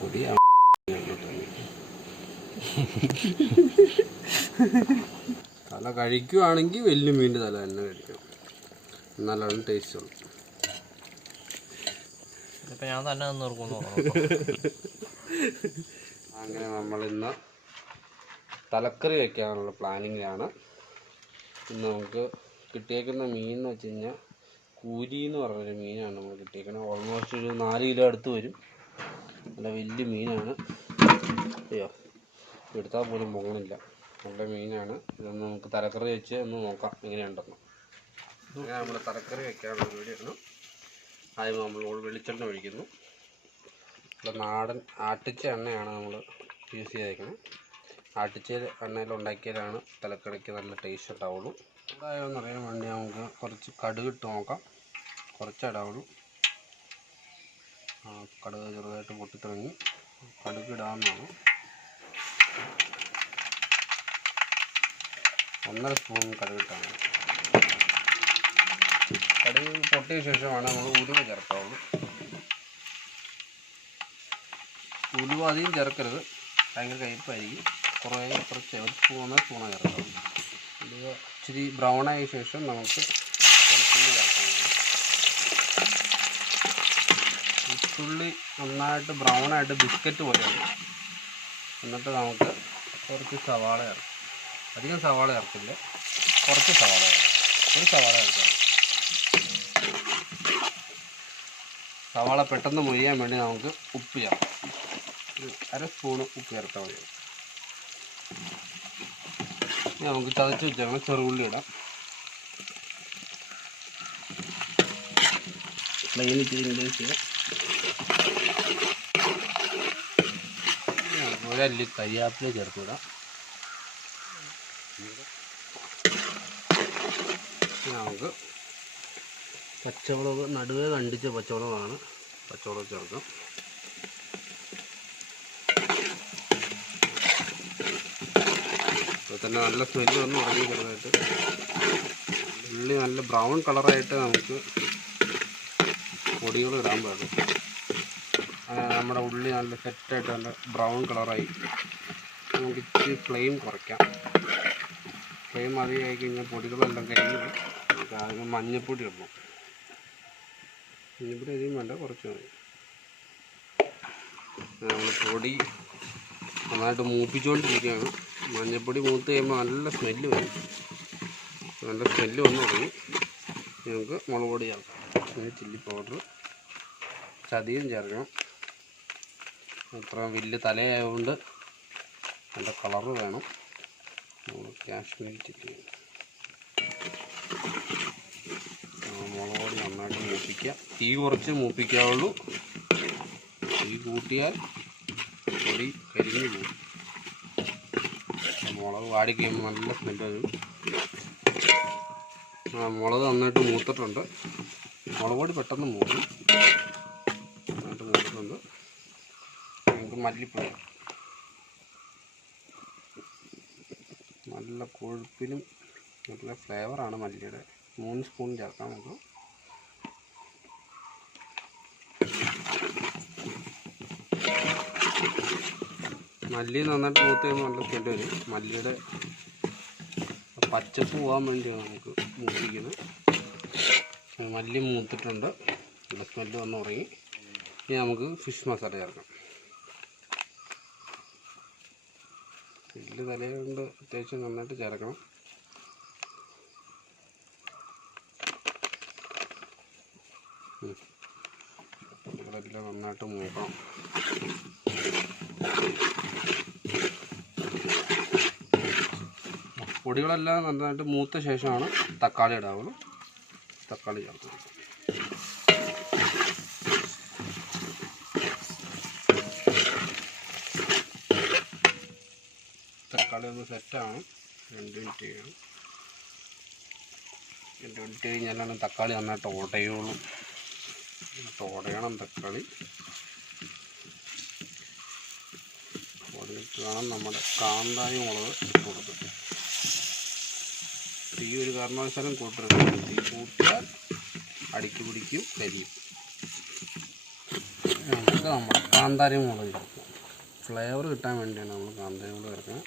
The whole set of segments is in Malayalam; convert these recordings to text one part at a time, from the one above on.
പൊടി തല കഴിക്കുകയാണെങ്കിൽ വലിയ മീൻ്റെ തല തന്നെ കഴിക്കണം, എന്നാലാണ് ടേസ്റ്റ് ഉള്ളു. ഇപ്പം ഞാൻ തന്നെ നിർക്കുന്നു. അങ്ങനെ നമ്മളിന്ന് തലക്കറി വയ്ക്കാനുള്ള പ്ലാനിങ്ങിലാണ്. ഇന്ന് നമുക്ക് കിട്ടിയേക്കുന്ന മീൻ എന്ന് വെച്ച് കഴിഞ്ഞാൽ കൂരി എന്ന് പറഞ്ഞൊരു മീനാണ് നമ്മൾ കിട്ടിയേക്കുന്നത്. ഓൾമോസ്റ്റ് ഒരു 4 കിലോ അടുത്ത് വരും. നല്ല വലിയ മീനാണ്. അയ്യോ, എടുത്താൽ പോലും പൊങ്ങണില്ല. നല്ല മീനാണ്. ഇതൊന്ന് നമുക്ക് തലക്കറി വെച്ച് ഒന്ന് നോക്കാം എങ്ങനെയുണ്ടെന്ന്. അങ്ങനെ നമ്മൾ തലക്കറി വയ്ക്കാനുള്ള പരിപാടിയാണ്. ആദ്യം നമ്മൾ വെളിച്ചെണ്ണ ഒഴിക്കുന്നു. നാടൻ ആട്ടിച്ച എണ്ണയാണ് നമ്മൾ യൂസ് ചെയ്തേക്കുന്നത്. ആട്ടിച്ച എണ്ണയിൽ ഉണ്ടാക്കിയാലാണ് തലക്കറിക്ക് നല്ല ടേസ്റ്റ് ഉണ്ടാവുള്ളൂ. എന്തായാലും അറിയാൻ വേണ്ടി നമുക്ക് കുറച്ച് കടുക് ഇട്ട് നോക്കാം. കുറച്ചിടാവുള്ളൂ. കടുക് ചെറുതായിട്ട് പൊട്ടിത്തിറങ്ങി കടുക് ഇടാവുന്നതാണ്. 1.5 സ്പൂൺ കടുക് ഇട്ടാൽ മതി. കടുക് പൊട്ടിയ ശേഷമാണ് നമ്മൾ ഉലുവ ചേർക്കാവുള്ളൂ. ഉലുവ അധികം ചേർക്കരുത്, ഭയങ്കര കയ്പ്പായിരിക്കും. കുറച്ച് 1 സ്പൂണാണ് ചേർക്കാവുള്ളൂ. ഉലുവ ഇച്ചിരി ബ്രൗൺ ആയ ശേഷം നമുക്ക് വെളുത്തുള്ളി ചേർക്കാം. വെളുത്തുള്ളി നന്നായിട്ട് ബ്രൗൺ ആയിട്ട് ബിസ്ക്കറ്റ് പോലെയാണ്. എന്നിട്ട് നമുക്ക് കുറച്ച് സവാള ചേർക്കാം. അധികം സവാള ചേർക്കില്ല, കുറച്ച് സവാള ചേർക്കാം. ഒരു സവാള ചേർക്കാം. സവാള പെട്ടെന്ന് മൊരിയാൻ വേണ്ടി നമുക്ക് ഉപ്പ് ചേർക്കാം. ഒരു 1/2 സ്പൂണ് ഉപ്പ് ചേർത്താൽ മതി. നമുക്ക് ചതച്ച് വെച്ചാൽ ചെറുള്ളി ഇടാം. ഒരല്ലി കരിയാപ്പില ചേർത്ത് വിടാം. നമുക്ക് പച്ചമുളക് നടുവേ കണ്ടിച്ച പച്ചമുളകാണ്. പച്ചമുളക് ചേർക്കാം. അപ്പോൾ തന്നെ നല്ല സ്മെല്ല് വന്ന് തുടങ്ങി ചെറുതായിട്ട്. ഉള്ളി നല്ല ബ്രൗൺ കളറായിട്ട് നമുക്ക് പൊടികൾ ഇടാൻ പാടും. അങ്ങനെ നമ്മുടെ ഉള്ളി നല്ല സെറ്റായിട്ട് നല്ല ബ്രൗൺ കളറായി. നമുക്ക് ഇച്ചിരി ഫ്ലെയിം കുറയ്ക്കാം. ഫ്ലെയിം അധികമായി കഴിഞ്ഞാൽ പൊടികളെല്ലാം കരിഞ്ഞു. നമുക്ക് ആദ്യം മഞ്ഞൾപ്പൊടി ഇടണം. മഞ്ഞൾപ്പൊടി അധികം വേണ്ട, കുറച്ച് മതി. നമ്മൾ പൊടി നന്നായിട്ട് മൂപ്പിച്ചുകൊണ്ടിരിക്കുകയാണ്. മഞ്ഞൾപ്പൊടി മൂത്ത് കഴിയുമ്പോൾ നല്ല സ്മെല്ല് വരും. നല്ല സ്മെല്ല് വന്ന് തുടങ്ങി. നമുക്ക് മുളക് പൊടി ചേർക്കാം. പിന്നെ ചില്ലി പൗഡർ ചതിയും ചേർക്കണം. അത്ര വലിയ തലയായതുകൊണ്ട് നല്ല കളറ് വേണം. കാശ്മീരി ചില്ലി മുളക് പൊടി നന്നായിട്ട് മൂപ്പിക്കുക. തീ കുറച്ച് മൂപ്പിക്കാവുള്ളൂ. തീ കൂട്ടിയാൽ പൊടി കരിഞ്ഞു പോകും. മുളക് വാടി കഴിയുമ്പോൾ നല്ല സ്മെല്ല് വരും. മുളക് നന്നായിട്ട് മൂത്തിട്ടുണ്ട്. മുളക് പൊടി പെട്ടെന്ന് മൂക്കും. നന്നായിട്ട് മൂത്തിട്ടുണ്ട്. നമുക്ക് മല്ലിപ്പൊടി നല്ല കൊഴുപ്പിനും നല്ല ഫ്ലേവറാണ് മല്ലിയുടെ. 3 സ്പൂൺ ചേർക്കാം നമുക്ക്. മല്ലി നന്നായിട്ട് മൂത്ത് കഴിയുമ്പോൾ നല്ല സ്മെല്ല് വരും. മല്ലിയുടെ പച്ചപ്പ് പോകാൻ വേണ്ടിയാണ് നമുക്ക് മൂപ്പിക്കുന്നത്. മല്ലി മൂത്തിട്ടുണ്ട്. നല്ല സ്മെല്ല് വന്ന് തുടങ്ങി. ഇനി നമുക്ക് ഫിഷ് മസാല ചേർക്കാം. വലിയ തലയുണ്ട്, അത്യാവശ്യം നന്നായിട്ട് ചേർക്കണം. ഇതെല്ലാം നന്നായിട്ട് മൂക്കണം. പൊടികളെല്ലാം നന്നായിട്ട് മൂത്ത ശേഷമാണ് തക്കാളി ഇടാവുള്ളൂ. തക്കാളി ചേർത്ത് തക്കാളി ഒന്ന് സെറ്റാണ്. 2 മിനിറ്റ് ചെയ്യണം. 2 മിനിറ്റ് കഴിഞ്ഞാലാണ് തക്കാളി നന്നായിട്ട് ഉടയുള്ളൂ. ഉടയണം തക്കാളി. ഉടഞ്ഞിട്ട് വേണം നമ്മുടെ കാന്താരി മുളക് കൊടുത്തിട്ട്. തീ ഒരു കാരണവശാലും കൂട്ടരുത്. തീ കൂട്ടിയാൽ അടിക്ക് പിടിക്കും, കരിയും. നമുക്ക് നമ്മൾ കാന്താരി മുളക് ചേർക്കാം. ഫ്ലേവർ കിട്ടാൻ വേണ്ടിയാണ് നമ്മൾ കാന്താരി മുളക് ചേർക്കുന്നത്.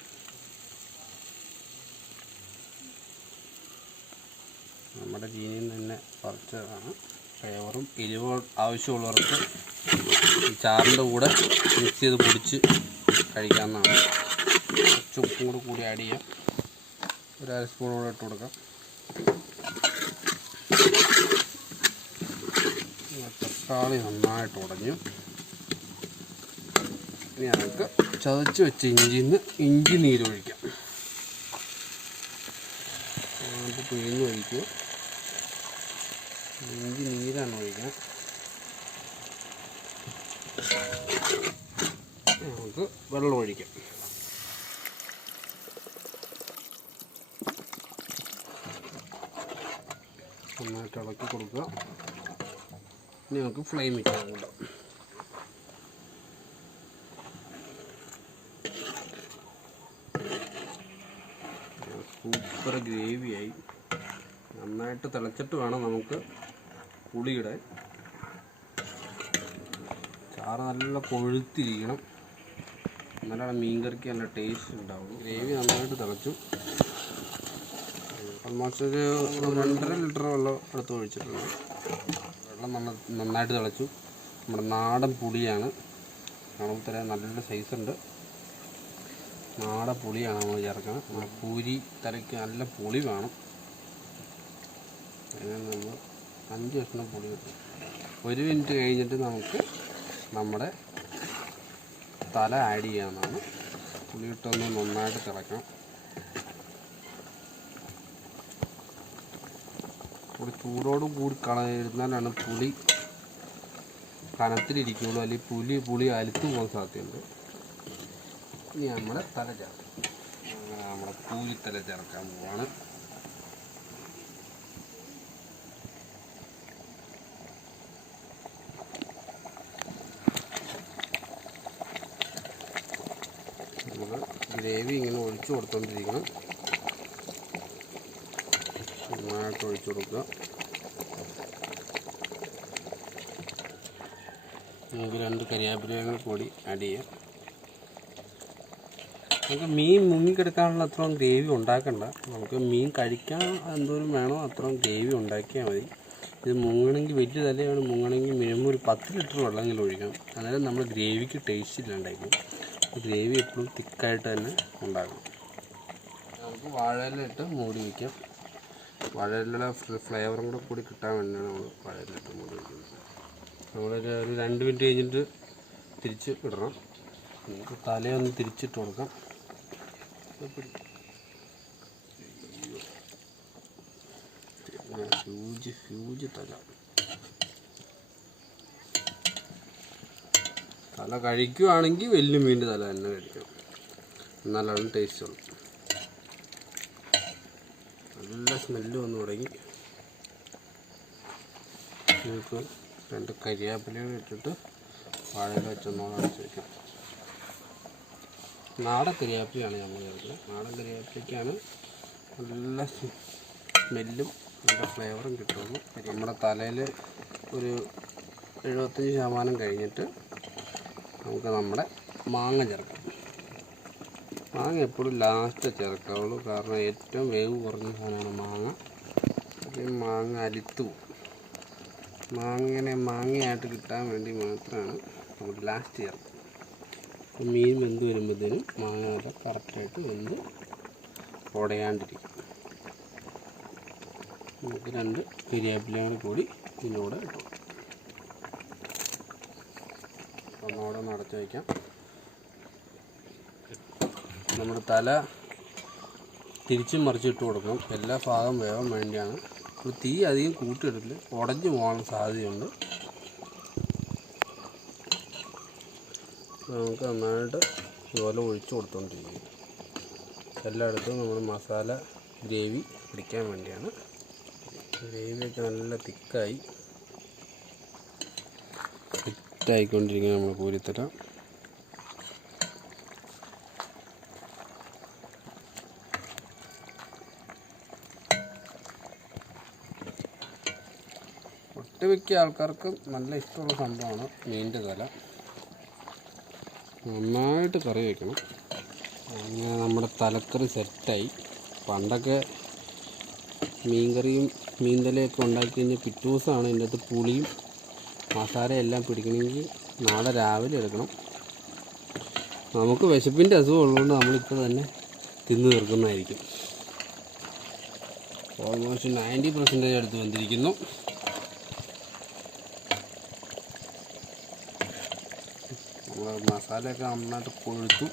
നമ്മുടെ ചീനിയിൽ തന്നെ പറിച്ചതാണ്. ഫ്ലേവറും എരിവും ആവശ്യമുള്ളവർക്ക് ഈ ചാറിൻ്റെ കൂടെ മിക്സ് ചെയ്ത് പൊടിച്ച് കഴിക്കാവുന്നതാണ്. കുറച്ച് ഉപ്പും കൂടി ആഡ് ചെയ്യാം. ഒരു അര സ്പൂൺ കൂടെ ഇട്ട് കൊടുക്കാം. തക്കാളി നന്നായിട്ട് ഉടഞ്ഞു. ഇനി നമുക്ക് ചതച്ച് വെച്ച ഇഞ്ചി നീര് ഒഴിക്കാം. അത് പിഴിഞ്ഞ് ഒഴിക്കുക. ഇഞ്ചി നീരാണ് ഒഴിക്കാം. നമുക്ക് വെള്ളം ഒഴിക്കാം. നന്നായിട്ട് ഇളക്കി കൊടുക്കുക. ഇനി നമുക്ക് ഫ്ലെയിം വെക്കാൻ കൂടാം. സൂപ്പർ ഗ്രേവിയായി. നന്നായിട്ട് തിളച്ചിട്ട് വേണം നമുക്ക് പുളിയിടാൻ. ചാറ് നല്ല കൊഴുത്തിരിക്കണം, എന്നാലാണ് മീൻ കറിക്ക് നല്ല ടേസ്റ്റ് ഉണ്ടാവും. ഗ്രേവി നന്നായിട്ട് തിളച്ചു. ഓൾമോസ്റ്റ് ഒരു 2.5 ലിറ്റർ വെള്ളം എടുത്ത് ഒഴിച്ചിട്ടുണ്ട്. വെള്ളം നന്നായിട്ട് തിളച്ചു. നമ്മുടെ നാടൻ പുളിയാണ്. നമുക്ക് തരാൻ നല്ല സൈസുണ്ട്. നാടൻ പുളിയാണ് നമ്മൾ ചേർക്കുന്നത്. നമ്മുടെ കൂരി തലയ്ക്ക് നല്ല പുളി വേണം. അതിന് നമ്മൾ 5 കഷ്ണം പുളി കിട്ടും. 1 മിനിറ്റ് കഴിഞ്ഞിട്ട് നമുക്ക് നമ്മുടെ തല ആഡ് ചെയ്യാവുന്നതാണ്. പുളി ഇട്ടൊന്ന് നന്നായിട്ട് തിളക്കണം. പുളി ചൂടോട് കൂടി ഇരുന്നാലാണ് പുളി കനത്തിലിരിക്കുള്ളൂ, അല്ലെങ്കിൽ പുളി അലുത്ത് പോകാൻ സാധ്യതയുണ്ട്. ഇനി നമ്മുടെ തല ചേർക്കാം. അങ്ങനെ നമ്മുടെ പൂരിത്തല ചേർക്കാൻ പോവാണ്. നമുക്ക് ഗ്രേവി ഇങ്ങനെ ഒഴിച്ചു കൊടുത്തോണ്ടിരിക്കണം. നന്നായിട്ട് ഒഴിച്ചു കൊടുക്കുക. നമുക്ക് 2 കരിയാപ്പിലയും കൂടി ആഡ് ചെയ്യാം. നമുക്ക് മീൻ മുങ്ങിക്കെടുക്കാനുള്ള അത്രയും ഗ്രേവി ഉണ്ടാക്കണ്ട. നമുക്ക് മീൻ കഴിക്കാൻ എന്തോരം വേണോ അത്രയും ഗ്രേവി ഉണ്ടാക്കിയാൽ മതി. ഇത് മുങ്ങണമെങ്കിൽ വലിയ തലയാണ് മുങ്ങണമെങ്കിൽ മിനിമം ഒരു 10 ലിറ്റർ വെള്ളമെങ്കിലും ഒഴിക്കണം. അന്നേരം നമ്മൾ ഗ്രേവിക്ക് ടേസ്റ്റ് ഇല്ലാണ്ടായിരിക്കും. ഗ്രേവി എപ്പോഴും തിക്കായിട്ട് തന്നെ ഉണ്ടാക്കണം. നമുക്ക് വാഴയില ഇട്ട് മൂടി വയ്ക്കാം. വാഴയിലയുടെ ഫ്ലേവറും കൂടി കിട്ടാൻ വേണ്ടിയാണ് നമ്മൾ വാഴയില ഇട്ട് മൂടി വയ്ക്കുന്നത്. നമ്മളൊരു 2 മിനിറ്റ് കഴിഞ്ഞിട്ട് തിരിച്ച് ഇടണം. നമുക്ക് തലയൊന്ന് തിരിച്ചിട്ട് കൊടുക്കാം. ഹ്യൂജ് തല കഴിക്കുകയാണെങ്കിൽ വലിയ മീൻ്റെ തല തന്നെ കഴിക്കണം, എന്നാലാണ് ടേസ്റ്റ് ഉള്ളു. നല്ല സ്മെല്ല് വന്നു തുടങ്ങി. നമുക്ക് 2 കരിയാപ്പിലകൾ ഇട്ടിട്ട് വാഴയില വെച്ചൊന്നോളം അടച്ച് വയ്ക്കാം. നാടൻ കരിയാപ്പിലയാണ് നമ്മൾ ചേർക്കുന്നത്. നാടൻ കരിയാപ്പിലേക്കാണ് നല്ല സ്മെല്ലും നല്ല ഫ്ലേവറും കിട്ടുള്ളൂ. നമ്മുടെ തലയിൽ ഒരു 75% കഴിഞ്ഞിട്ട് നമുക്ക് നമ്മുടെ മാങ്ങ ചേർക്കാം. മാങ്ങ എപ്പോഴും ലാസ്റ്റ് ചേർക്കാവുള്ളൂ, കാരണം ഏറ്റവും വേവ് കുറഞ്ഞ സാധനമാണ് മാങ്ങ. അല്ലെങ്കിൽ മാങ്ങ അലിത്തു പോകും. മാങ്ങയായിട്ട് കിട്ടാൻ വേണ്ടി മാത്രമാണ് നമ്മൾ ലാസ്റ്റ് ചേർക്കുന്നത്. മീൻ വെന്ത് വരുമ്പോഴത്തേനും മാങ്ങ കറക്റ്റായിട്ട് വെന്ത് ഉടയാണ്ടിരിക്കും. നമുക്ക് 2 കരിയാപ്പിലയും കൂടി ഇതിലൂടെ ഇട്ടു. ഒന്നോടെ ഒന്ന് അടച്ചു വയ്ക്കാം. നമ്മുടെ തല തിരിച്ചും മറിച്ചിട്ട് കൊടുക്കണം. എല്ലാ ഭാഗം വേവാൻ വേണ്ടിയാണ്. തീ അധികം കൂട്ടിയിട്ടില്ല, ഉടഞ്ഞു പോകാൻ സാധ്യതയുണ്ട്. നമുക്ക് നന്നായിട്ട് ഇതുപോലെ ഒഴിച്ചു കൊടുത്തുകൊണ്ടിരിക്കും. എല്ലായിടത്തും നമ്മൾ മസാല ഗ്രേവി പിടിക്കാൻ വേണ്ടിയാണ്. ഗ്രേവിയൊക്കെ നല്ല തിക്കായിക്കൊണ്ടിരിക്കുകയാണ് നമ്മൾ പൂരിത്തല. ഒട്ടുമിക്ക ആൾക്കാർക്ക് നല്ല ഇഷ്ടമുള്ള സംഭവമാണ് മീനിൻ്റെ തല. നന്നായിട്ട് കറി വയ്ക്കണം. അങ്ങനെ നമ്മുടെ തലക്കറി സെറ്റായി. പണ്ടൊക്കെ മീൻകറിയും മീൻതലയൊക്കെ ഉണ്ടാക്കി കഴിഞ്ഞാൽ പിറ്റേ ദിവസമാണ് ഇതിൻ്റെ അകത്ത് പുളിയും മസാലയെല്ലാം പിടിക്കണമെങ്കിൽ നാളെ രാവിലെ എടുക്കണം. നമുക്ക് വിശപ്പിൻ്റെ അസുഖം ഉള്ളതുകൊണ്ട് നമ്മളിപ്പോൾ തന്നെ തിന്നു തീർക്കുന്നതായിരിക്കും. ഓൾമോസ്റ്റ് 90% അടുത്ത് വന്നിരിക്കുന്നു. നമ്മൾ മസാലയൊക്കെ നന്നായിട്ട് കൊഴുത്തു.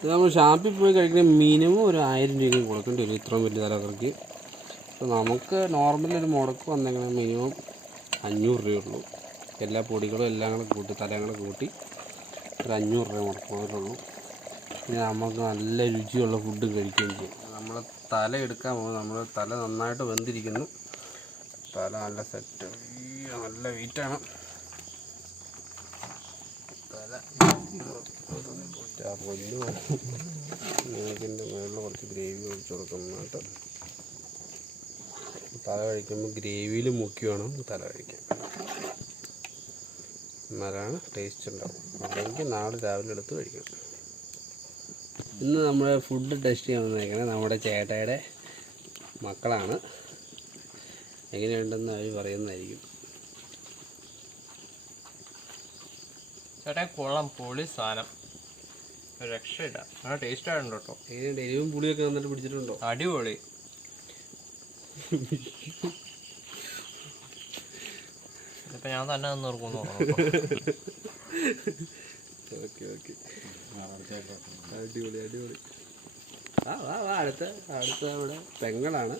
ഇത് നമ്മൾ ഷാപ്പിൽ പോയി കഴിക്കുന്ന മിനിമം ഒരു 1000 രൂപയ്ക്ക് കൊടുക്കേണ്ടി വരും ഇത്രയും വലിയ തലക്കറിക്ക്. അപ്പോൾ നമുക്ക് നോർമലി ഒരു മുടക്ക് വന്നെങ്കിൽ മിനിമം 500 രൂപയുള്ളൂ. എല്ലാ പൊടികളും എല്ലാം കൂടെ കൂട്ടി തലങ്ങളും കൂട്ടി ഒരു 500 രൂപ മുടക്കുള്ളൂ. പിന്നെ നമുക്ക് നല്ല രുചിയുള്ള ഫുഡ് കഴിക്കുകയും ചെയ്യും. നമ്മൾ തല എടുക്കാൻ പോകുമ്പോൾ നമ്മൾ തല നന്നായിട്ട് വെന്തിരിക്കുന്നു. തല നല്ല സെറ്റ്, നല്ല വെയിറ്റാണ് തല. പൊന്നു ഞങ്ങൾക്കിൻ്റെ മുകളിൽ കുറച്ച് ഗ്രേവി ഒഴിച്ച് കൊടുക്കുന്നതായിട്ട്. തല കഴിക്കുമ്പോൾ ഗ്രേവിയിൽ മുക്കി വേണം തല കഴിക്കാൻ, എന്നാലാണ് ടേസ്റ്റ് ഉണ്ടാവും. അല്ലെങ്കിൽ നാളെ രാവിലെ എടുത്ത് കഴിക്കണം. ഇന്ന് നമ്മൾ ഫുഡ് ടെസ്റ്റ് ചെയ്യാൻ വന്നേക്കുന്നത് നമ്മുടെ ചേട്ടായുടെ മക്കളാണ്. എങ്ങനെയുണ്ടെന്ന് അവർ പറയുന്നതായിരിക്കും. ചേട്ടാ കൊള്ളാം, പൊളി സാധനം, രക്ഷയില്ല, നല്ല ടേസ്റ്റ് ആയിട്ടുണ്ട് കേട്ടോ. എങ്ങനെയുണ്ട്? എരിവും പുളിയൊക്കെ നന്നായിട്ട് പിടിച്ചിട്ടുണ്ടോ? അടിപൊളി. ഇപ്പം ഞാൻ തന്നെ നിന്ന് തീർക്കുന്നു. ഓക്കെ ഓക്കെ, അടിപൊളി അടിപൊളി. വാ വാ വാ, അടുത്ത നമ്മുടെ പെങ്ങളാണ്.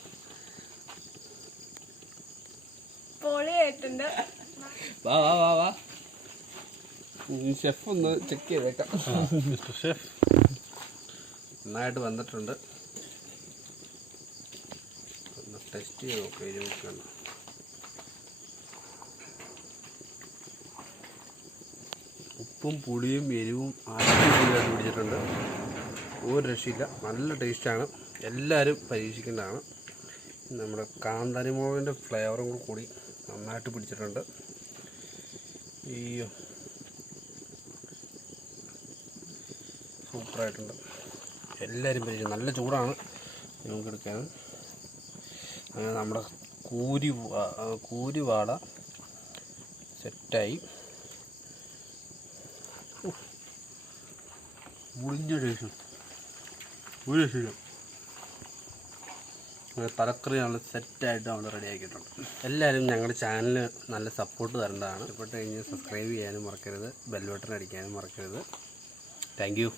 വാ വാ വാ വാ, ഷെഫ് ഒന്ന് ചെക്ക് ചെയ്തേക്കാം. ഷെഫ് നന്നായിട്ട് വന്നിട്ടുണ്ട്. ഒന്ന് ടെസ്റ്റ് ചെയ്ത് നോക്കാം. എരിവൊക്കെയാണ്. ഉപ്പും പുളിയും എരിവും ആദ്യം പിടിച്ചിട്ടുണ്ട്. ഒരു രക്ഷയില്ല, നല്ല ടേസ്റ്റാണ്. എല്ലാവരും പരീക്ഷിക്കേണ്ടതാണ്. നമ്മുടെ കാന്താരിമുളകിൻ്റെ ഫ്ലേവറും കൂടി നന്നായിട്ട് പിടിച്ചിട്ടുണ്ട്. അയ്യോ, സൂപ്പറായിട്ടുണ്ട്. എല്ലാവരും പരീക്ഷിച്ചു. നല്ല ചൂടാണ്, നമുക്ക് എടുക്കാൻ. അങ്ങനെ നമ്മുടെ കൂരി വാട സെറ്റായി. മുളിഞ്ഞ ടേസ്റ്റ്, ഒരു രക്ഷയില്ല. തലക്കറി നമ്മൾ സെറ്റായിട്ട് നമ്മൾ റെഡി ആക്കിയിട്ടുണ്ട്. എല്ലാവരും ഞങ്ങളുടെ ചാനലിന് നല്ല സപ്പോർട്ട് തരേണ്ടതാണ്. ഇഷ്ടപ്പെട്ട് കഴിഞ്ഞ് സബ്സ്ക്രൈബ് ചെയ്യാനും മറക്കരുത്, ബെൽ ബട്ടൺ അടിക്കാനും മറക്കരുത്. Thank you.